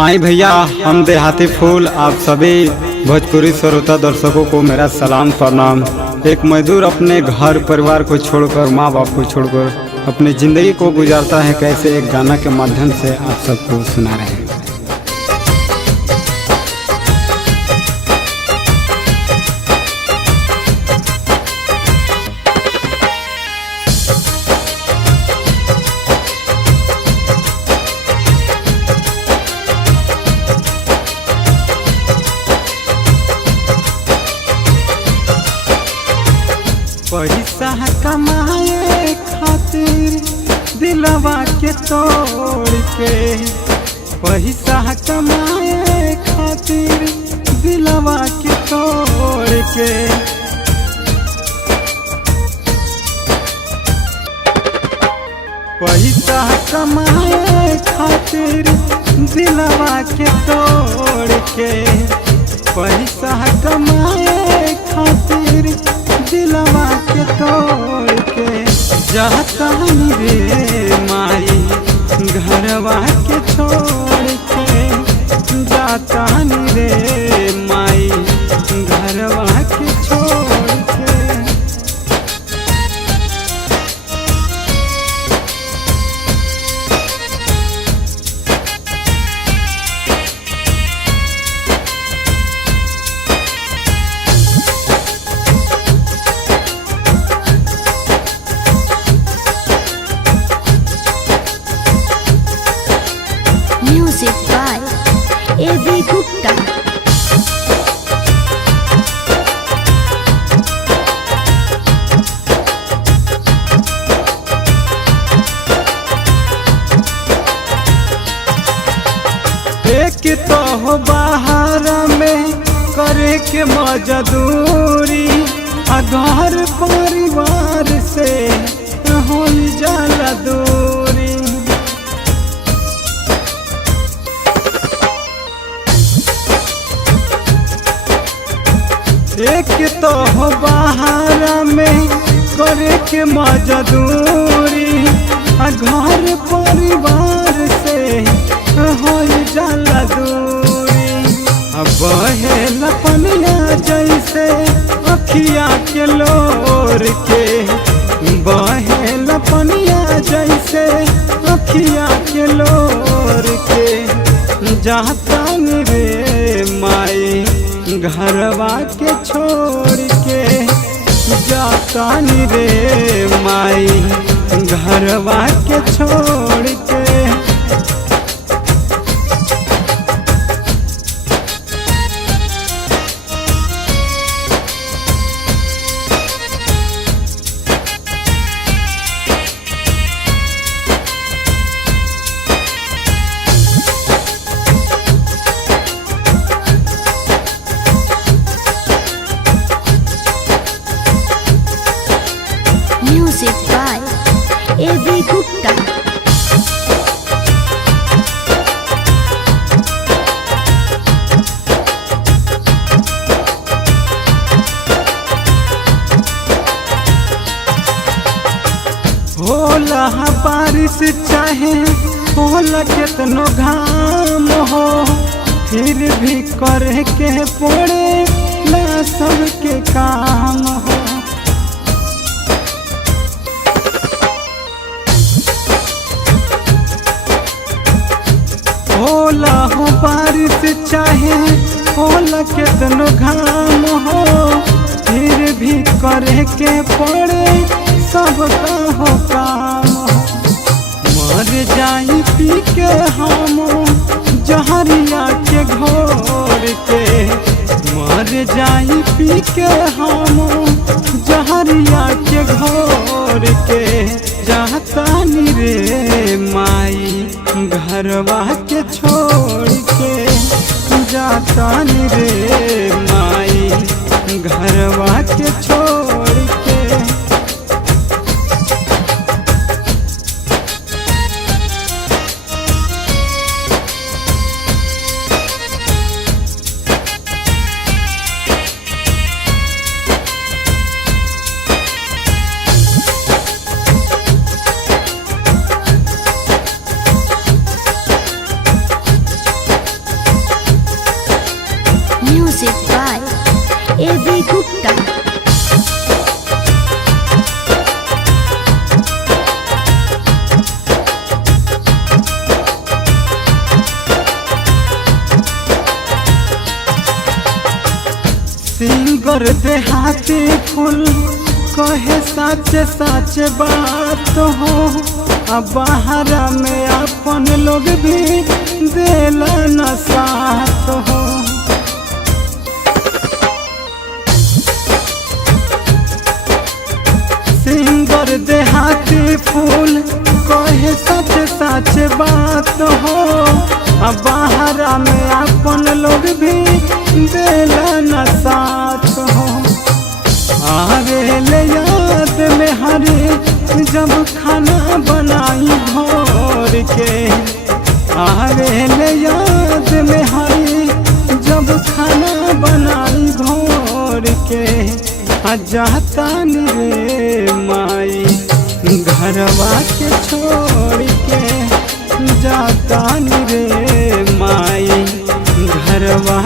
आई भैया, हम देहाती फूल आप सभी भोजपुरी श्रोता दर्शकों को मेरा सलाम प्रणाम। एक मजदूर अपने घर परिवार को छोड़कर, माँ बाप को छोड़कर अपनी ज़िंदगी को गुजारता है, कैसे एक गाना के माध्यम से आप सबको सुना रहे हैं। पैसा कमाए खातिर दिलवा के तोड़ के, पैसा कमाए खातिर दिलवा के तोड़ के, पैसा कमाए खातिर दिलवा के तोड़ के, पैसा कमाए खातिर दिलवा के तोड़ के, जाता रे माई घरवा के छोड़ के, जाता रे माई घरवा के छोड़ के। Music by A.V. Gupta. एक तो हो बाहर में करे के मजदूरी, घर परिवार से हो जाला दूरी। एक तो हो बाहर में करे के मजदूरी, घर परिवार से हो जाला दूरी। बहे लपनिया जैसे अखिया के लोर के, बहे लपनिया जैसे अखिया के लोर के, जाता रे माई घरवा के छोड़ के, जाता रे माई घरवा के छोड़ के। Music by A.V. Gupta. होला बारिश चाहे होला कितनो घाम हो, फिर भी करे के पड़े ना सबके काम हो। होला हो बारिश चाहे होला कितनो घाम हो, फिर भी करे के पड़े सबका हो काम हो। मर जाई पी के हम जहरिया के घोर के, मर जाई पी के हम जहरिया के घोर के, जाता रे माई घरवा के छोड़ के, जाता रे माई घरवा के छोड़ के। सिंगर देहाती फूल कहे सच सच बात हो, अब बाहरा में अपन लोग भी देला न साथ हो। सिंगर देहाती फूल कहे सच सच बात हो, अब बाहरा में अपन लोग भी देला न साथ हो। आवेले याद में हरे जब खाना बनाई भोर के, आवेले याद में हरे जब खाना बनाई भोर के। जाता रे माई घरवा के छोड़ के, जाता रे माई घरवा